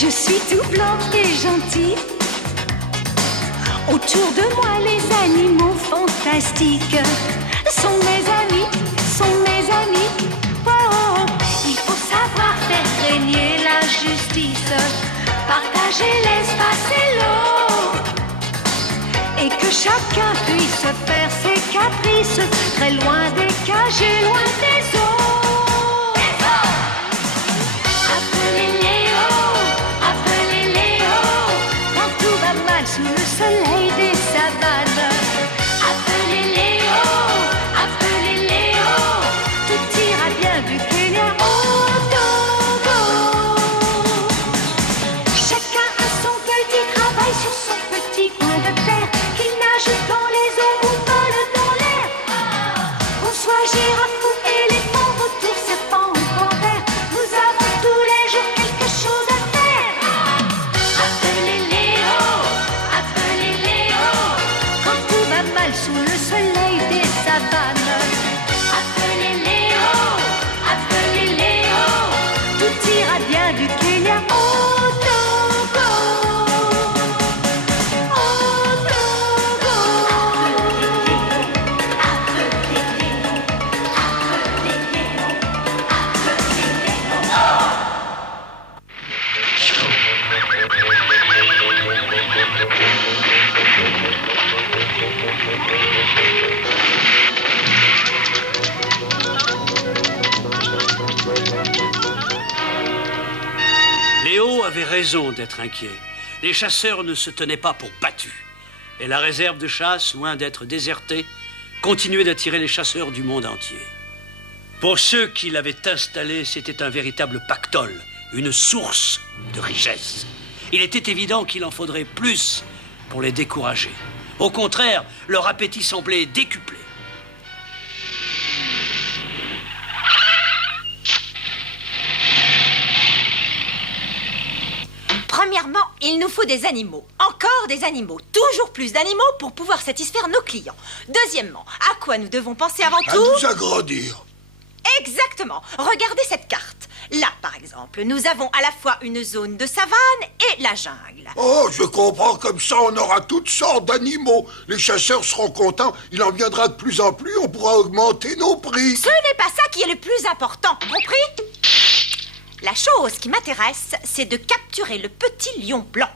Je suis tout blanc et gentil. Autour de moi, les animaux fantastiques sont mes amis, sont mes amis. Oh, oh. Il faut savoir faire régner la justice, partager l'espace et l'eau, et que chacun puisse faire ses caprices, très loin des cages et loin des eaux. Appelez Léo, quand tout va mal sous le soleil des savanes. Appelez Léo, tout ira bien du Kenya au Togo. Chacun a son petit travail sur son petit coin de terre, qu'il nage dans les eaux ou vole dans l'air. Qu'on soit girafe ou éléphant, vautour, serpent ou panthère, nous avons tous les jours quelque chose à faire. Appelez Léo, quand tout va mal sous le soleil des savanes. Appelez Léo, tout ira bien du Kenya au Togo. Au Togo. Léo avait raison d'être inquiet. Les chasseurs ne se tenaient pas pour battus. Et la réserve de chasse, loin d'être désertée, continuait d'attirer les chasseurs du monde entier. Pour ceux qui l'avaient installé, c'était un véritable pactole, une source de richesse. Il était évident qu'il en faudrait plus pour les décourager. Au contraire, leur appétit semblait décuplé. Premièrement, il nous faut des animaux. Encore des animaux. Toujours plus d'animaux pour pouvoir satisfaire nos clients. Deuxièmement, à quoi nous devons penser avant À tout? nous agrandir. Exactement. Regardez cette carte. Là, par exemple, nous avons à la fois une zone de savane et la jungle. Oh, je comprends, comme ça on aura toutes sortes d'animaux. Les chasseurs seront contents, il en viendra de plus en plus, on pourra augmenter nos prix. Ce n'est pas ça qui est le plus important, compris? La chose qui m'intéresse, c'est de capturer le petit lion blanc.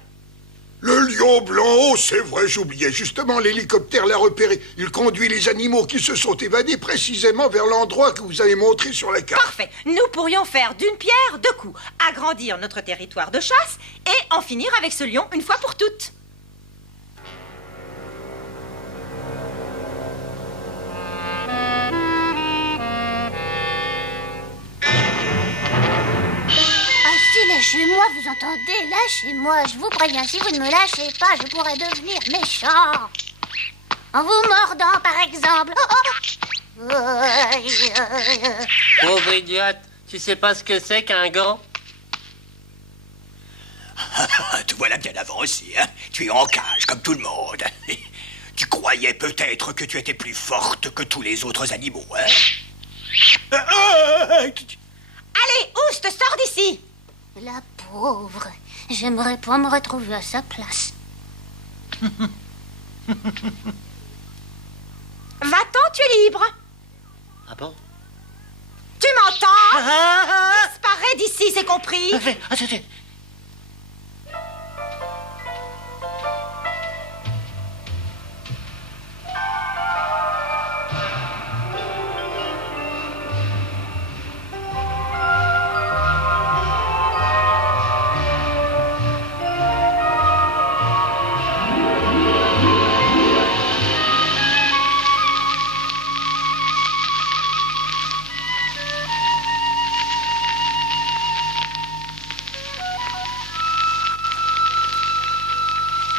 Le lion blanc, oh c'est vrai, j'oubliais justement, l'hélicoptère l'a repéré. Il conduit les animaux qui se sont évadés précisément vers l'endroit que vous avez montré sur la carte. Parfait. Nous pourrions faire d'une pierre deux coups. Agrandir notre territoire de chasse et en finir avec ce lion une fois pour toutes. Lâchez-moi, vous entendez? Lâchez-moi, je vous préviens, si vous ne me lâchez pas, je pourrais devenir méchant. En vous mordant, par exemple. Pauvre idiote, tu sais pas ce que c'est qu'un gant? Te voilà bien avancé, hein? Tu es en cage, comme tout le monde. Tu croyais peut-être que tu étais plus forte que tous les autres animaux, hein? Allez, Ouste, sors d'ici! La pauvre, j'aimerais pas me retrouver à sa place. Va-t'en, tu es libre. Ah bon? Tu m'entends? Disparais d'ici, c'est compris? Attendez.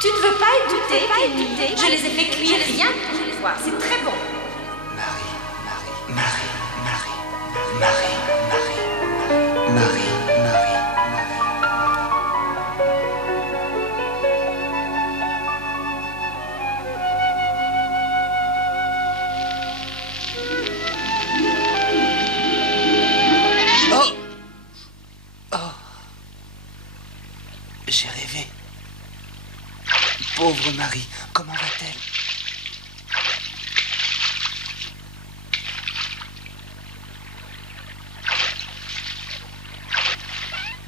Tu ne veux pas écouter, Kenny? Je les ai fait cuire rien que pour voir. C'est très bon. J'ai rêvé. Pauvre Marie, comment va-t-elle?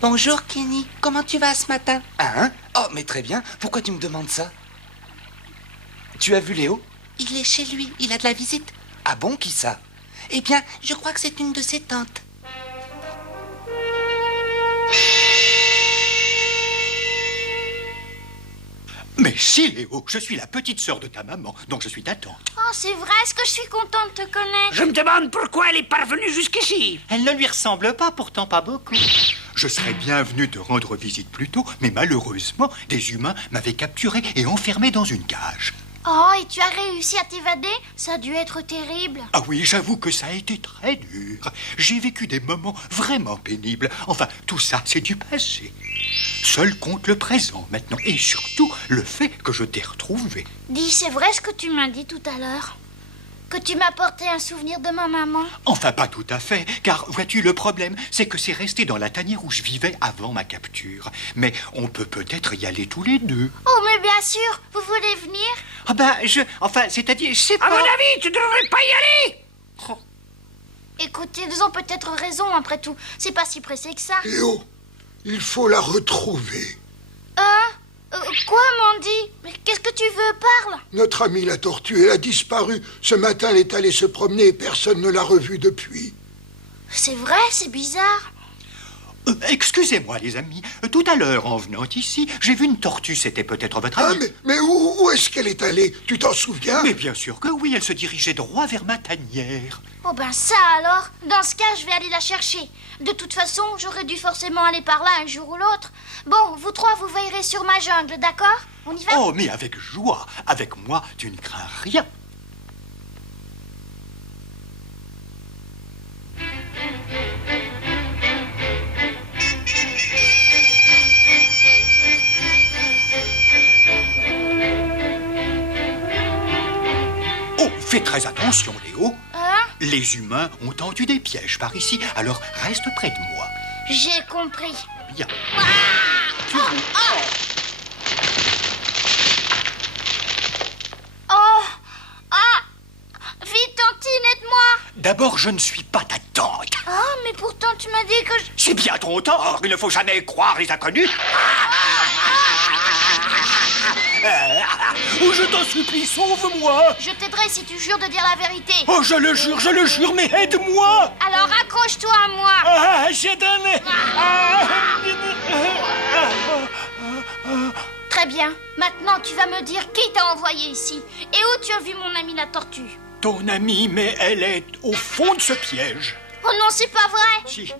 Bonjour Kenny, comment tu vas ce matin? Hein? Oh, mais très bien. Pourquoi tu me demandes ça? Tu as vu Léo? Il est chez lui, il a de la visite. Ah bon, qui ça? Eh bien, je crois que c'est une de ses tantes. Mais si, Léo, je suis la petite sœur de ta maman, donc je suis ta tante. Oh, c'est vrai, est-ce que je suis contente de te connaître? Je me demande pourquoi elle est parvenue jusqu'ici. Elle ne lui ressemble pas, pourtant pas beaucoup. Je serais bien venu te rendre visite plus tôt, mais malheureusement, des humains m'avaient capturé et enfermé dans une cage. Oh, et tu as réussi à t'évader? Ça a dû être terrible. Ah oui, j'avoue que ça a été très dur. J'ai vécu des moments vraiment pénibles. Enfin, tout ça, c'est du passé. Seul compte le présent maintenant, et surtout le fait que je t'ai retrouvé. Dis, c'est vrai ce que tu m'as dit tout à l'heure? Que tu m'as porté un souvenir de ma maman? Enfin, pas tout à fait, car vois-tu, le problème, c'est que c'est resté dans la tanière où je vivais avant ma capture. Mais on peut peut-être y aller tous les deux. Oh, mais bien sûr, vous voulez venir? Ah ben, enfin, c'est-à-dire, je sais À pas... mon avis, tu devrais pas y aller. Écoutez, ils ont peut-être raison, après tout. C'est pas si pressé que ça. Léo, il faut la retrouver. Hein? Quoi, Mandy? Mais qu'est-ce que tu veux? Parle. Notre amie la tortue, elle a disparu. Ce matin, elle est allée se promener et personne ne l'a revue depuis. C'est vrai, c'est bizarre. Excusez-moi, les amis. Tout à l'heure, en venant ici, j'ai vu une tortue. C'était peut-être votre Ah, amie. mais où est-ce qu'elle est allée? Tu t'en souviens? Mais bien sûr que oui, elle se dirigeait droit vers ma tanière. Oh ben ça alors. Dans ce cas, je vais aller la chercher. De toute façon, j'aurais dû forcément aller par là un jour ou l'autre. Bon, vous trois, vous veillerez sur ma jungle, d'accord? On y va? Oh, mais avec joie. Avec moi, tu ne crains rien. Oh, fais très attention, Léo. Hein? Les humains ont tendu des pièges par ici, alors reste près de moi. J'ai compris. Bien. Oh! Ah! Vite, Tantine, aide-moi! D'abord, je ne suis pas ta tante. Ah, mais pourtant, tu m'as dit que je... C'est bien trop tard. Il ne faut jamais croire les inconnus. Oh, je t'en supplie, sauve-moi. Je t'aiderai si tu jures de dire la vérité. Oh, je le jure, mais aide-moi. Alors accroche-toi à moi. Ah, j'ai donné. Très bien. Maintenant, tu vas me dire qui t'a envoyé ici et où tu as vu mon amie la tortue. Ton amie, mais elle est au fond de ce piège. Oh non, c'est pas vrai. Si.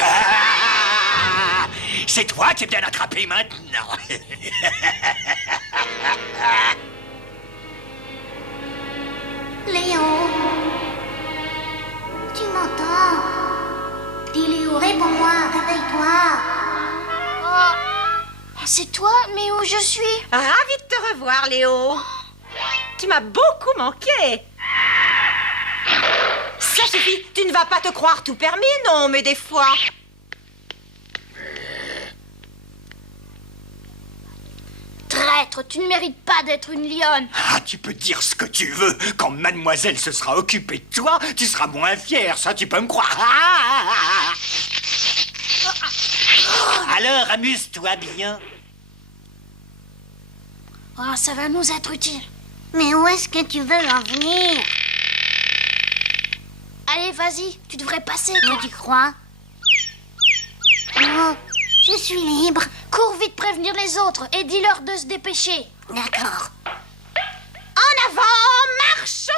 Ah, c'est toi qui es bien attrapé maintenant. Léo, tu m'entends? Dis Léo, réponds-moi, réveille-toi. Oh, c'est toi, mais où je suis? Ravie de te revoir, Léo. Tu m'as beaucoup manqué. Ça suffit, tu ne vas pas te croire tout permis, non, mais des fois... Traître, tu ne mérites pas d'être une lionne. Ah, tu peux dire ce que tu veux. Quand mademoiselle se sera occupée de toi, tu seras moins fière, ça tu peux me croire. Alors, amuse-toi bien. Oh, ça va nous être utile. Mais où est-ce que tu veux en venir? Allez, vas-y, tu devrais passer, toi. Tu crois? Oh, je suis libre. Cours vite prévenir les autres et dis-leur de se dépêcher. D'accord. En avant, marche!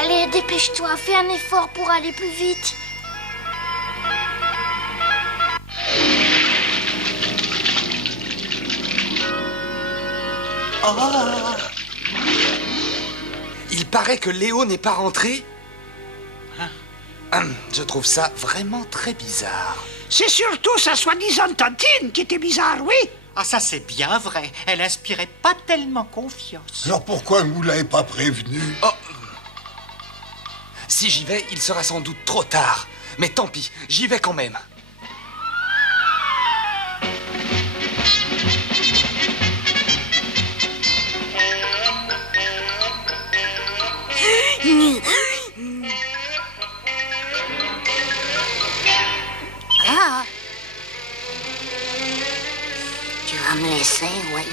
Allez, dépêche-toi, fais un effort pour aller plus vite. Oh! Il paraît que Léo n'est pas rentré. Je trouve ça vraiment très bizarre. C'est surtout sa soi-disant tantine qui était bizarre, oui. Ah, ça c'est bien vrai. Elle inspirait pas tellement confiance. Alors pourquoi vous l'avez pas prévenu? Oh. Si j'y vais, il sera sans doute trop tard. Mais tant pis, j'y vais quand même. Ah. Tu vas me laisser, oui.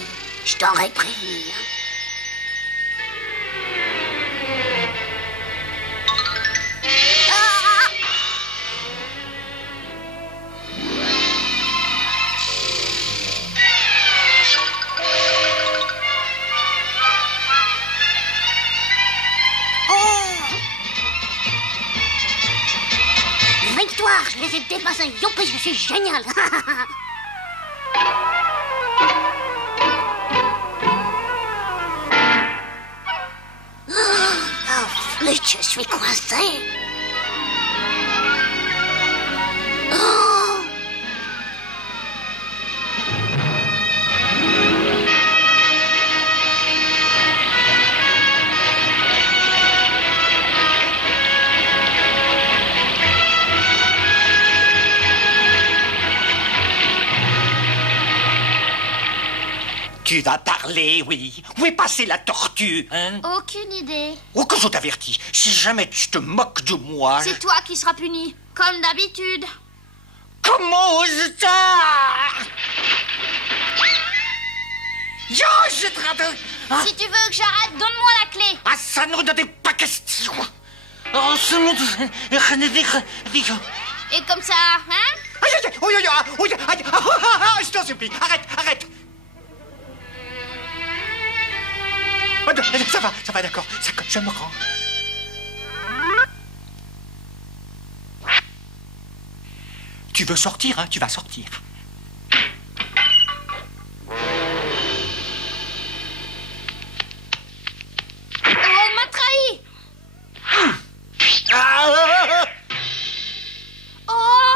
Je t'aurais prévenu. Hein. Victoire, je les ai dépassés. Youpi, je suis génial. Oh, flûte, je suis coincé. Oh. Tu vas parler, oui. Où est passée la tortue, hein? Aucune idée. Oh, que je t'avertis, si jamais tu te moques de moi... C'est toi qui seras puni, comme d'habitude. Comment oses-tu? Yo, je te rappelle... Ah, Si tu veux que j'arrête, donne-moi la clé. ah, ça ne n'est pas question. Oh, ce monde... Et comme ça, hein? Aïe, aïe, aïe, aïe, aïe, aïe, aïe, je t'en supplie, arrête, arrête. Oh, non, ça va, d'accord, je me rends. Tu veux sortir, hein? Tu vas sortir. Oh, elle m'a trahi. Oh.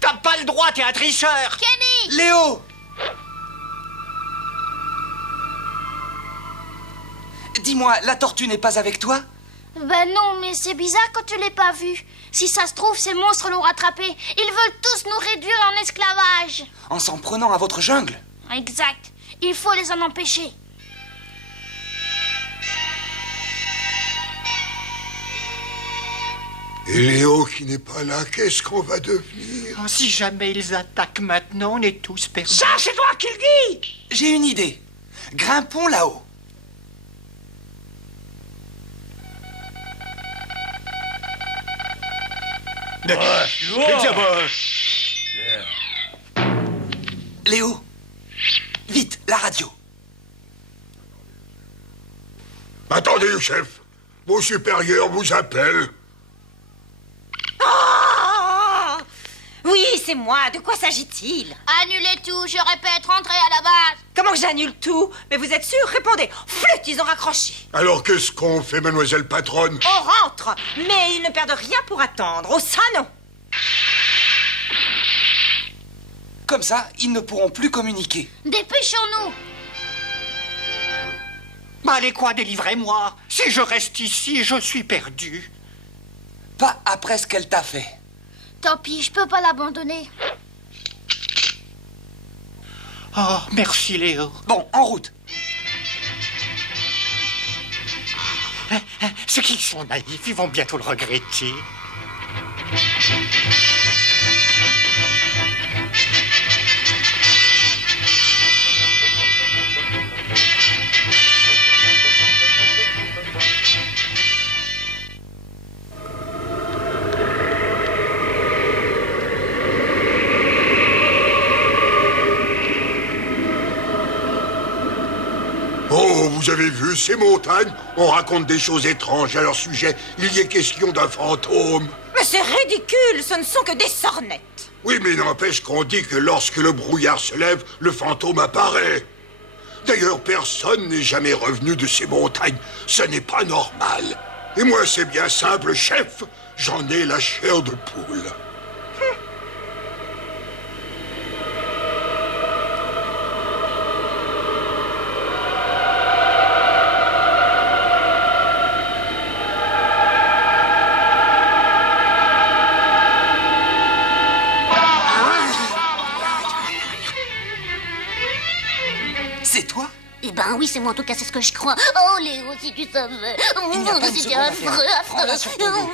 T'as pas le droit, t'es un tricheur. Kenny. Léo! Dis-moi, la tortue n'est pas avec toi? Ben non, mais c'est bizarre que tu l'aies pas vu. Si ça se trouve, ces monstres l'ont rattrapé. Ils veulent tous nous réduire en esclavage. En s'en prenant à votre jungle? Exact. Il faut les en empêcher. Et Léo qui n'est pas là, qu'est-ce qu'on va devenir? Oh, si jamais ils attaquent maintenant, on est tous perdus. Ça, c'est toi qui le dis. J'ai une idée. Grimpons là-haut. Léo, vite, la radio. Attendez, chef. Vos supérieurs vous appellent. Oh! Oui, c'est moi. De quoi s'agit-il? Annulez tout, je répète, rentrez à la base. Comment que j'annule tout? Mais vous êtes sûr? Répondez. Flûte, ils ont raccroché. Alors qu'est-ce qu'on fait, mademoiselle patronne? On rentre. Mais ils ne perdent rien pour attendre. Au salon. Comme ça, ils ne pourront plus communiquer. Dépêchons-nous. Bah, allez quoi, délivrez-moi. Si je reste ici, je suis perdu. Pas après ce qu'elle t'a fait. Tant pis, je peux pas l'abandonner. Oh, merci Léo. Bon, en route. Ceux qui sont naïfs, ils vont bientôt le regretter. Oh, vous avez vu ces montagnes? On raconte des choses étranges à leur sujet. Il y est question d'un fantôme. Mais c'est ridicule, ce ne sont que des sornettes. Oui, mais n'empêche qu'on dit que lorsque le brouillard se lève, le fantôme apparaît. D'ailleurs, personne n'est jamais revenu de ces montagnes. Ce n'est pas normal. Et moi, c'est bien simple, chef. J'en ai la chair de poule. C'est toi? Eh ben oui, c'est moi en tout cas, c'est ce que je crois. Oh Léo, si tu savais. Il n'y a pas une C'était seconde à perdre. affreux, Prends-la sur ton dos.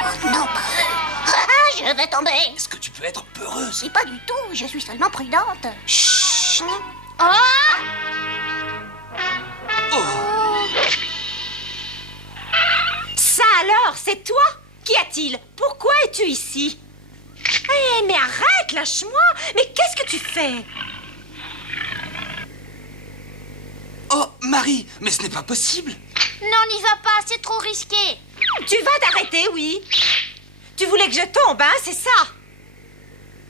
Oh non, pas eux. Ah, je vais tomber. Est-ce que tu peux être peureuse? C'est pas du tout, je suis seulement prudente. Chut! Oh Ça alors, c'est toi? Qu'y a-t-il? Pourquoi es-tu ici? Eh, mais arrête, lâche-moi! Mais qu'est-ce que tu fais? Oh, Marie, mais ce n'est pas possible. Non, n'y va pas, c'est trop risqué. Tu vas t'arrêter, oui. Tu voulais que je tombe, hein, c'est ça?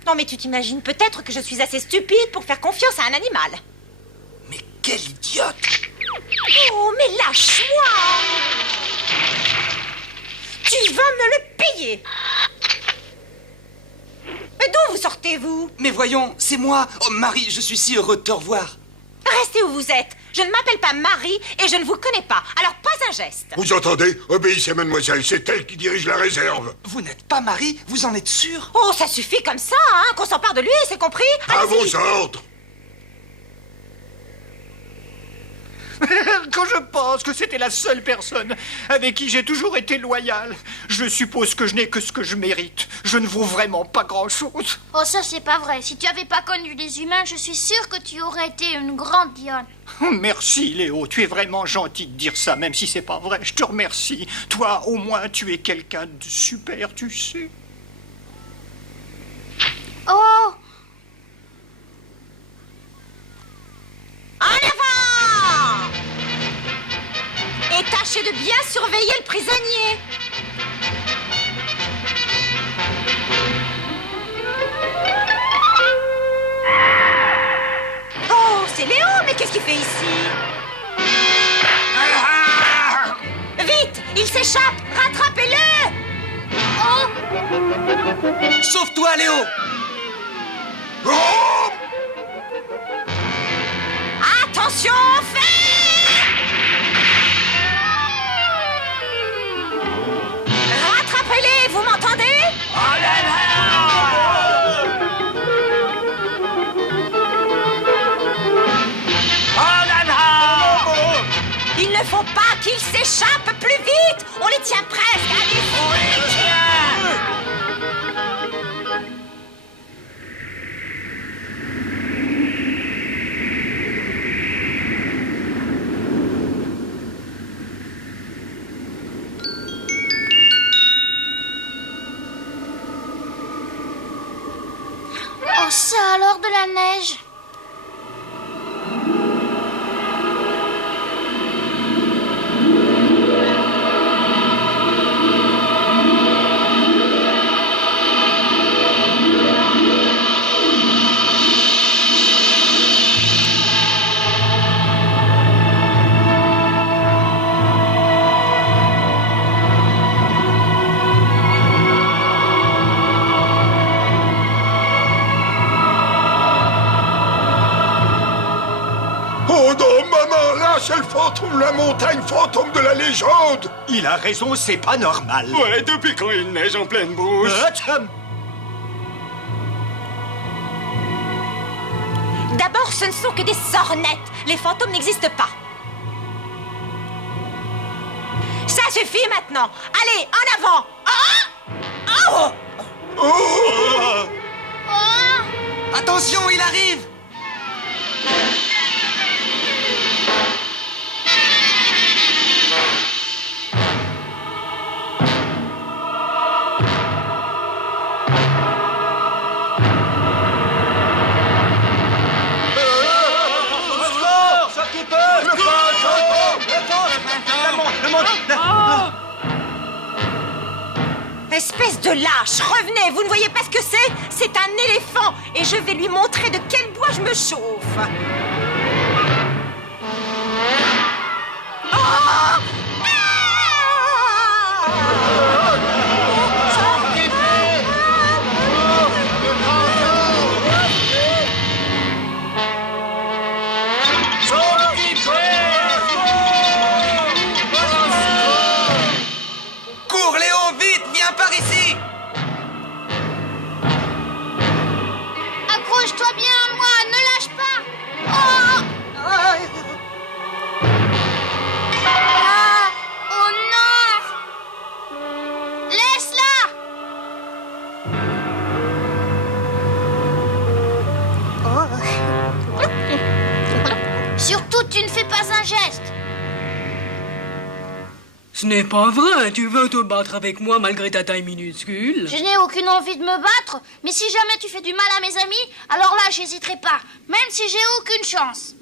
Non, mais tu t'imagines peut-être que je suis assez stupide pour faire confiance à un animal. Mais quelle idiote! Oh, mais lâche-moi! Tu vas me le payer! Mais d'où vous sortez-vous? Mais voyons, c'est moi. Oh, Marie, je suis si heureux de te revoir. Restez où vous êtes. Je ne m'appelle pas Marie et je ne vous connais pas. Alors pas un geste. Vous entendez? Obéissez, mademoiselle, c'est elle qui dirige la réserve. Vous n'êtes pas Marie? Vous en êtes sûre? Oh, ça suffit comme ça, hein, qu'on s'empare de lui, c'est compris? À Allez-y. vos ordres. Quand je pense que c'était la seule personne avec qui j'ai toujours été loyal, je suppose que je n'ai que ce que je mérite. Je ne vaux vraiment pas grand-chose. Oh, ça, c'est pas vrai. Si tu avais pas connu les humains, je suis sûre que tu aurais été une grande lionne. Oh, merci, Léo. Tu es vraiment gentil de dire ça, même si c'est pas vrai. Je te remercie. Toi, au moins, tu es quelqu'un de super, tu sais. Oh! En avant! Et tâchez de bien surveiller le prisonnier. Oh, c'est Léo, mais qu'est-ce qu'il fait ici? Vite, il s'échappe, rattrapez-le! Oh! Sauve-toi, Léo! Oh! Attention, fait! Rattrapez-les, vous m'entendez? Oh là là! Oh là là! Il ne faut pas qu'ils s'échappent plus vite! On les tient presque! Allez-y! Oh, ça alors de la neige. Oh non, maman, là, c'est le fantôme de la montagne, fantôme de la légende. Il a raison, c'est pas normal. Ouais, depuis quand il neige en pleine brousse? D'abord, ce ne sont que des sornettes. Les fantômes n'existent pas. Ça suffit maintenant. Allez, en avant. Ah! Oh! Attention, il arrive! de lâches, revenez, vous ne voyez pas ce que c'est? C'est un éléphant et je vais lui montrer de quel bois je me chauffe. Oh! Cours, Léo, vite, viens par ici. Accroche-toi bien à moi, ne lâche pas. Oh, ah, oh non. Laisse-la. Surtout, tu ne fais pas un geste. Ce n'est pas vrai, tu veux te battre avec moi malgré ta taille minuscule? Je n'ai aucune envie de me battre, mais si jamais tu fais du mal à mes amis, alors là, j'hésiterai pas, même si j'ai aucune chance.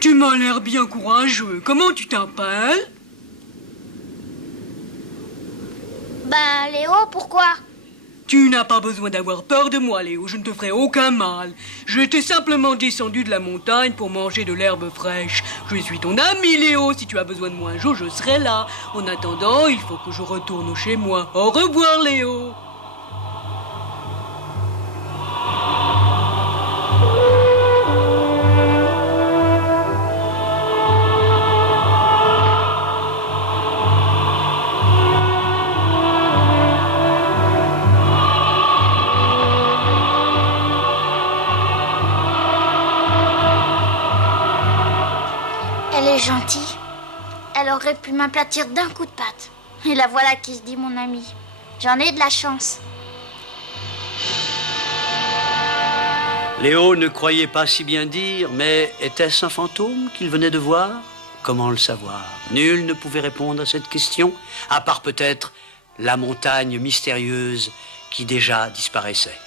Tu m'as l'air bien courageux. Comment tu t'appelles? Ben, Léo, pourquoi? Tu n'as pas besoin d'avoir peur de moi, Léo. Je ne te ferai aucun mal. J'étais simplement descendu de la montagne pour manger de l'herbe fraîche. Je suis ton ami, Léo. Si tu as besoin de moi un jour, je serai là. En attendant, il faut que je retourne chez moi. Au revoir, Léo. Elle est gentille. Elle aurait pu m'aplatir d'un coup de patte. Et la voilà qui se dit mon amie. J'en ai de la chance. Léo ne croyait pas si bien dire, mais était-ce un fantôme qu'il venait de voir? Comment le savoir? Nul ne pouvait répondre à cette question, à part peut-être la montagne mystérieuse qui déjà disparaissait.